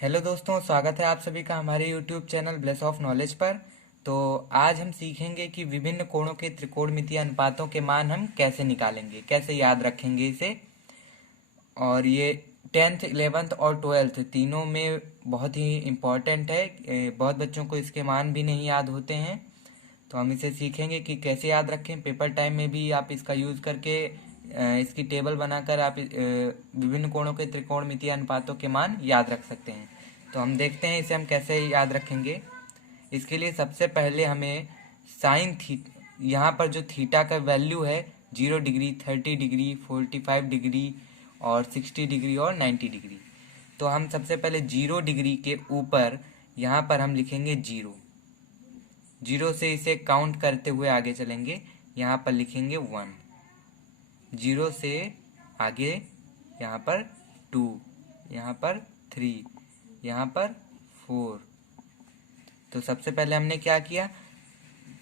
Hello दोस्तों, स्वागत है आप सभी का हमारे YouTube channel bless of knowledge पर। तो आज हम सीखेंगे कि विभिन्न कोणों के त्रिकोणमितीय अनुपातों के मान हम कैसे निकालेंगे, कैसे याद रखेंगे इसे। और ये 10th 11th और 12th तीनों में बहुत ही इम्पोर्टेंट है। बहुत बच्चों को इसके मान भी नहीं याद होते हैं, तो हम इसे सीखेंगे कि कैसे याद रखें। पेपर टाइम में भी आप इसका यूज़ करके इसकी टेबल बनाकर आप विभिन्न कोणों के त्रिकोणमितीय अनुपातों के मान याद रख सकते हैं। तो हम देखते हैं इसे हम कैसे याद रखेंगे। इसके लिए सबसे पहले हमें साइन थी यहाँ पर जो थीटा का वैल्यू है 0 डिग्री, 30 डिग्री, 45 डिग्री और 60 डिग्री और 90 डिग्री। तो हम सबसे पहले 0 डिग्री के ऊपर यहाँ पर हम लिखेंगे 0। 0 से इसे काउंट करते हुए आगे चलेंगे। यहाँ पर लिखेंगे 1। 0 से आगे यहाँ पर 2, यहाँ पर 3, यहाँ पर 4। तो सबसे पहले हमने क्या किया,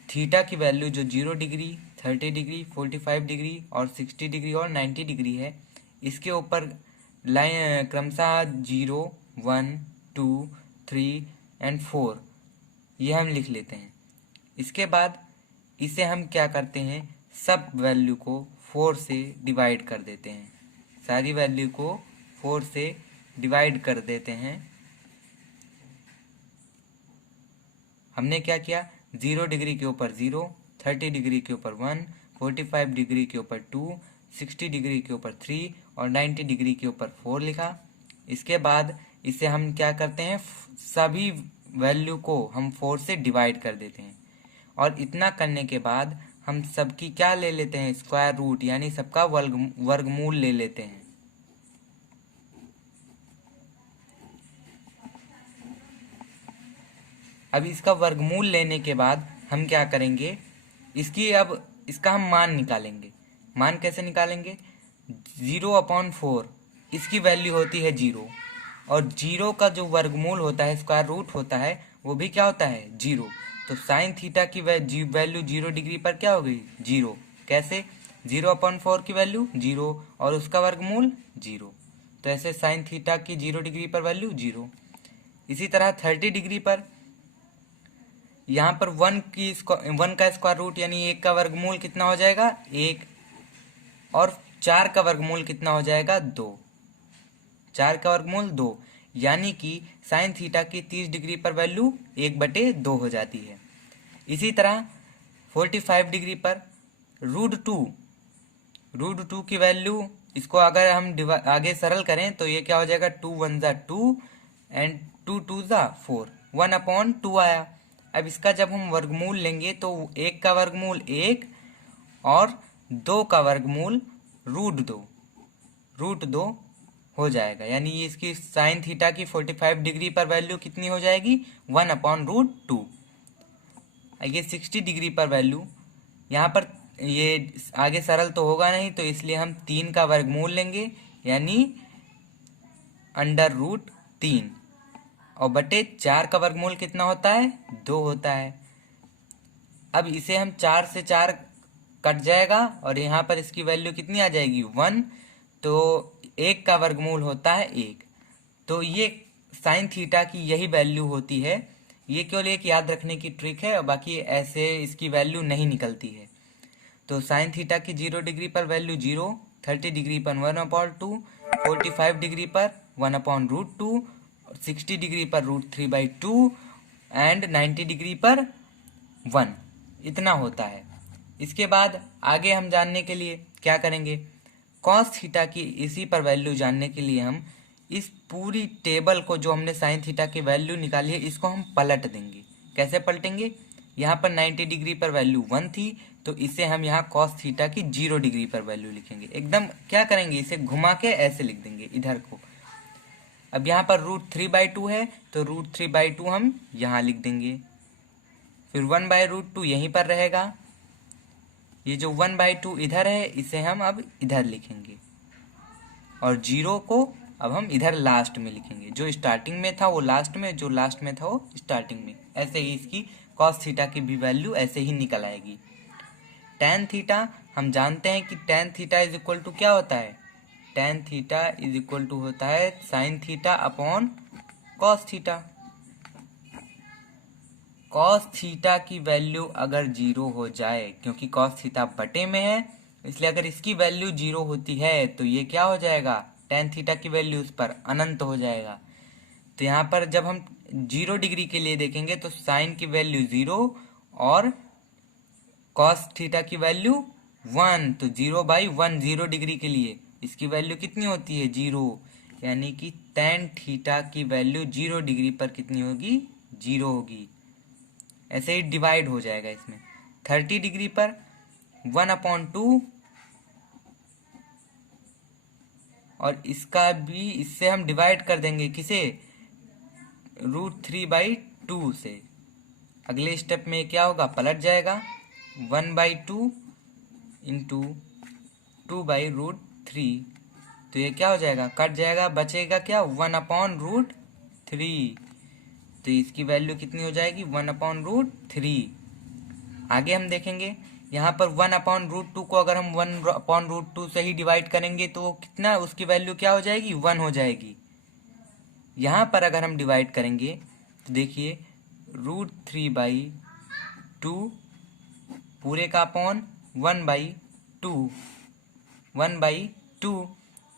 थीटा की वैल्यू जो 0 डिग्री, 30 डिग्री, 45 डिग्री और 60 डिग्री और 90 डिग्री है, इसके ऊपर लाइन क्रमशः 0, 1, 2, 3 एंड 4 ये हम लिख लेते हैं। इसके बाद इसे हम क्या करते हैं, सब वैल्यू को 4 से डिवाइड कर देते हैं। सारी वैल्यू को 4 से डिवाइड कर देते हैं। हमने क्या किया, 0 डिग्री के ऊपर 0, 30 डिग्री के ऊपर 1, 45 डिग्री के ऊपर 2, 60 डिग्री के ऊपर 3 और 90 डिग्री के ऊपर 4 लिखा। इसके बाद इसे हम क्या करते हैं, सभी वैल्यू को हम 4 से डिवाइड कर देते हैं। और इतना करने के बाद हम सबकी क्या ले लेते हैं, स्क्वायर रूट, यानी सबका वर्गमूल ले लेते हैं। अब इसका वर्गमूल लेने के बाद हम क्या करेंगे, इसका हम मान निकालेंगे। मान कैसे निकालेंगे, 0/4 इसकी वैल्यू होती है 0, और 0 का जो वर्गमूल होता है, स्क्वायर रूट होता है, वो भी क्या होता है 0। तो साइन थीटा की वैल्यू 0 डिग्री पर क्या हो गई, 0। कैसे, 0/4 की वैल्यू 0 और उसका वर्गमूल 0। तो ऐसे साइन थीटा की 0 डिग्री पर वैल्यू 0। इसी तरह 30 डिग्री पर यहाँ पर 1 का स्क्वायर रूट यानी 1 का वर्गमूल कितना हो जाएगा, 1, और 4 का वर्गमूल कितना हो जाएगा, 2। 4 का वर्गमूल 2, यानी कि साइन थीटा की 30 डिग्री पर वैल्यू 1/2 हो जाती है। इसी तरह 45 डिग्री पर √2 की वैल्यू, इसको अगर हम आगे सरल करें तो ये क्या हो जाएगा, 2 1 ज़ा 2 एंड 2 2 ज़ा 4, 1/2 आया। अब इसका जब हम वर्गमूल लेंगे तो 1 का वर्गमूल 1 और 2 का वर्गमूल √2 हो जाएगा। यानी ये इसकी साइन थीटा की 45 डिग्री पर वैल्यू कितनी हो जाएगी, 1/√2। ये 60 डिग्री पर वैल्यू, यहाँ पर ये आगे सरल तो होगा नहीं, तो इसलिए हम 3 का वर्गमूल लेंगे, यानी √3, और बटे 4 का वर्गमूल कितना होता है, 2 होता है। अब इसे हम 4 से 4 कट जाएगा और यहाँ पर इसकी वैल्यू कितनी आ जाएगी, 1। तो 1 का वर्गमूल होता है 1। तो ये साइन थीटा की यही वैल्यू होती है। ये केवल एक याद रखने की ट्रिक है, और बाकी ऐसे इसकी वैल्यू नहीं निकलती है। तो साइन थीटा की 0 डिग्री पर वैल्यू 0, 30 डिग्री पर 1/2, 45 डिग्री पर 1/√2, 60 डिग्री पर √3/2 एंड 90 डिग्री पर 1, इतना होता है। इसके बाद आगे हम जानने के लिए क्या करेंगे, कॉस थीटा की इसी पर वैल्यू जानने के लिए हम इस पूरी टेबल को, जो हमने साइन थीटा की वैल्यू निकाली है, इसको हम पलट देंगे। कैसे पलटेंगे, यहाँ पर 90 डिग्री पर वैल्यू 1 थी, तो इसे हम यहाँ कॉस थीटा की 0 डिग्री पर वैल्यू लिखेंगे। एकदम क्या करेंगे, इसे घुमा के ऐसे लिख देंगे इधर को। अब यहाँ पर √3/2 है, तो √3/2 हम यहाँ लिख देंगे। फिर 1/√2 यहीं पर रहेगा। ये जो 1/2 इधर है, इसे हम अब इधर लिखेंगे, और 0 को अब हम इधर लास्ट में लिखेंगे। जो स्टार्टिंग में था वो लास्ट में, जो लास्ट में था वो स्टार्टिंग में। ऐसे ही इसकी कॉस थीटा की भी वैल्यू ऐसे ही निकल आएगी। टैन थीटा, हम जानते हैं कि tan theta is equal to क्या होता है, tan theta is equal to होता है sine theta upon cos theta. Cos theta की वैल्यू अगर 0 हो जाए, क्योंकि कॉस थीटा बटे में है, इसलिए अगर इसकी वैल्यू 0 होती है तो ये क्या हो जाएगा, टेन थीटा की वैल्यू उस पर अनंत हो जाएगा। तो यहाँ पर जब हम 0 डिग्री के लिए देखेंगे तो साइन की वैल्यू 0 और कॉस थीटा की वैल्यू 1, तो 0/1 0 डिग्री के लिए इसकी वैल्यू कितनी होती है, 0, यानी कि टेन थीटा की वैल्यू 0 डिग्री पर कितनी होगी, 0 होगी। ऐसे ही डिवाइड हो जाएगा इसमें 30 डिग्री पर 1/2, और इसका भी इससे हम डिवाइड कर देंगे किसे, √3/2 से। अगले स्टेप में क्या होगा, पलट जाएगा 1/2 इंटू 2/√3, तो ये क्या हो जाएगा, कट जाएगा, बचेगा क्या, 1/√3, तो इसकी वैल्यू कितनी हो जाएगी, 1/√3। आगे हम देखेंगे यहाँ पर 1/√2 को अगर हम 1/√2 से ही डिवाइड करेंगे तो कितना, उसकी वैल्यू क्या हो जाएगी, 1 हो जाएगी। यहाँ पर अगर हम डिवाइड करेंगे तो देखिए √3/2 पूरे का अपॉन 1/2,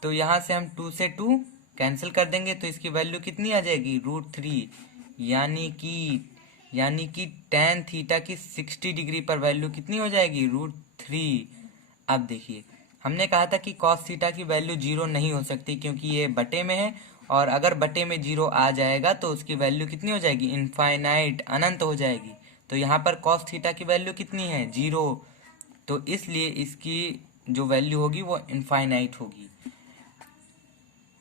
तो यहाँ से हम 2 से 2 कैंसिल कर देंगे तो इसकी वैल्यू कितनी आ जाएगी, √3, यानी कि टेन थीटा की 60 डिग्री पर वैल्यू कितनी हो जाएगी, √3। अब देखिए हमने कहा था कि कॉस थीटा की वैल्यू 0 नहीं हो सकती क्योंकि ये बटे में है, और अगर बटे में 0 आ जाएगा तो उसकी वैल्यू कितनी हो जाएगी, इनफाइनाइट, अनंत हो जाएगी। तो यहाँ पर कॉस थीटा की वैल्यू कितनी है, 0, तो इसलिए इसकी जो वैल्यू होगी वो इनफाइनाइट होगी।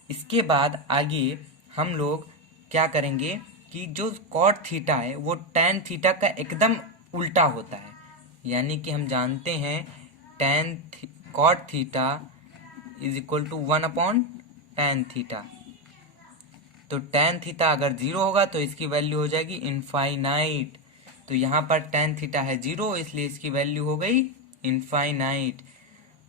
इसके बाद आगे हम लोग क्या करेंगे कि जो कॉट थीटा है वो टैन थीटा का एकदम उल्टा होता है, यानी कि हम जानते हैं cot theta is equal to 1/tan theta. तो टैन थीटा अगर 0 होगा तो इसकी वैल्यू हो जाएगी इनफाइनाइट, तो यहाँ पर टैन थीटा है 0 इसलिए इसकी वैल्यू हो गई इनफाइनाइट।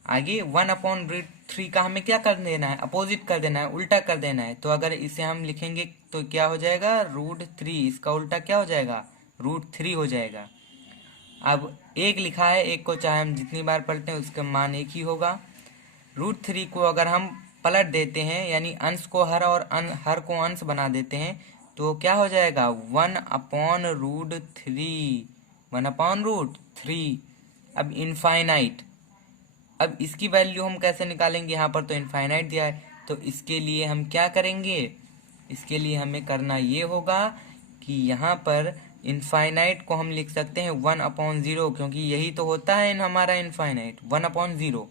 आगे 1/√3 का हमें क्या कर देना है, अपोजिट कर देना है, उल्टा कर देना है। तो अगर इसे हम लिखेंगे तो क्या हो जाएगा, √3, इसका उल्टा क्या हो जाएगा, √3 हो जाएगा। अब एक लिखा है, एक को चाहे हम जितनी बार पढ़ते हैं उसका मान एक ही होगा। √3 को अगर हम पलट देते हैं, यानी अंश को हर और हर को अंश बना देते हैं, तो क्या हो जाएगा, 1/√3। अब इनफाइनाइट, अब इसकी वैल्यू हम कैसे निकालेंगे, यहाँ पर तो इनफाइनाइट दिया है, तो इसके लिए हम क्या करेंगे, इसके लिए हमें करना ये होगा कि यहाँ पर इनफाइनाइट को हम लिख सकते हैं 1/0, क्योंकि यही तो होता है हमारा इनफाइनाइट, 1/0।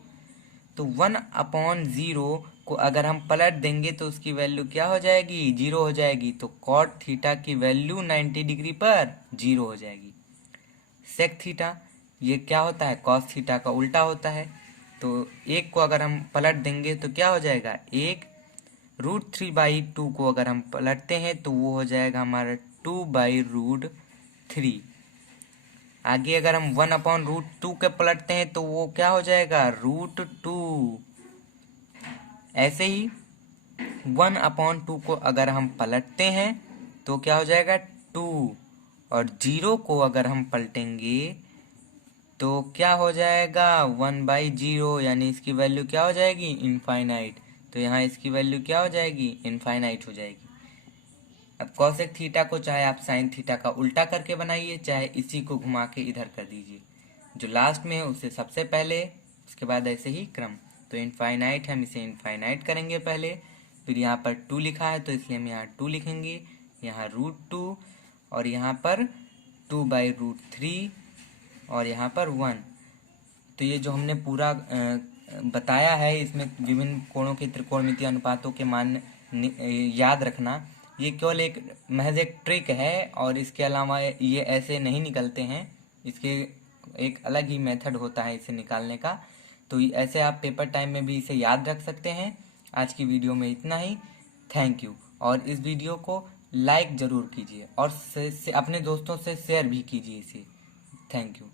तो 1/0 को अगर हम पलट देंगे तो उसकी वैल्यू क्या हो जाएगी, 0 हो जाएगी। तो कॉट थीटा की वैल्यू 90 डिग्री पर 0 हो जाएगी। सेक थीटा, ये क्या होता है, कॉस थीटा का उल्टा होता है। तो एक को अगर हम पलट देंगे तो क्या हो जाएगा, एक √3/2 को अगर हम पलटते हैं तो वो हो जाएगा हमारा 2/√3। आगे अगर हम 1/√2 के पलटते हैं तो वो क्या हो जाएगा, √2। ऐसे ही 1/2 को अगर हम पलटते हैं तो क्या हो जाएगा, 2, और 0 को अगर हम पलटेंगे तो क्या हो जाएगा, 1/0, यानी इसकी वैल्यू क्या हो जाएगी, इनफाइनाइट। तो यहाँ इसकी वैल्यू क्या हो जाएगी, इनफाइनाइट हो जाएगी। अब कॉसेक थीटा को चाहे आप साइन थीटा का उल्टा करके बनाइए, चाहे इसी को घुमा के इधर कर दीजिए, जो लास्ट में है उसे सबसे पहले, उसके बाद ऐसे ही क्रम। तो इनफाइनाइट हम इसे इनफाइनाइट करेंगे पहले, फिर यहाँ पर 2 लिखा है तो इसलिए हम यहाँ 2 लिखेंगे, यहाँ √2, और यहाँ पर 2/√3, और यहाँ पर 1। तो ये जो हमने पूरा बताया है, इसमें विभिन्न कोणों के त्रिकोणमितीय अनुपातों के मान याद रखना, ये केवल एक महज एक ट्रिक है, और इसके अलावा ये ऐसे नहीं निकलते हैं, इसके एक अलग ही मेथड होता है इसे निकालने का। तो ऐसे आप पेपर टाइम में भी इसे याद रख सकते हैं। आज की वीडियो में इतना ही, थैंक यू। और इस वीडियो को लाइक ज़रूर कीजिए और अपने दोस्तों से शेयर भी कीजिए इसे। Thank you.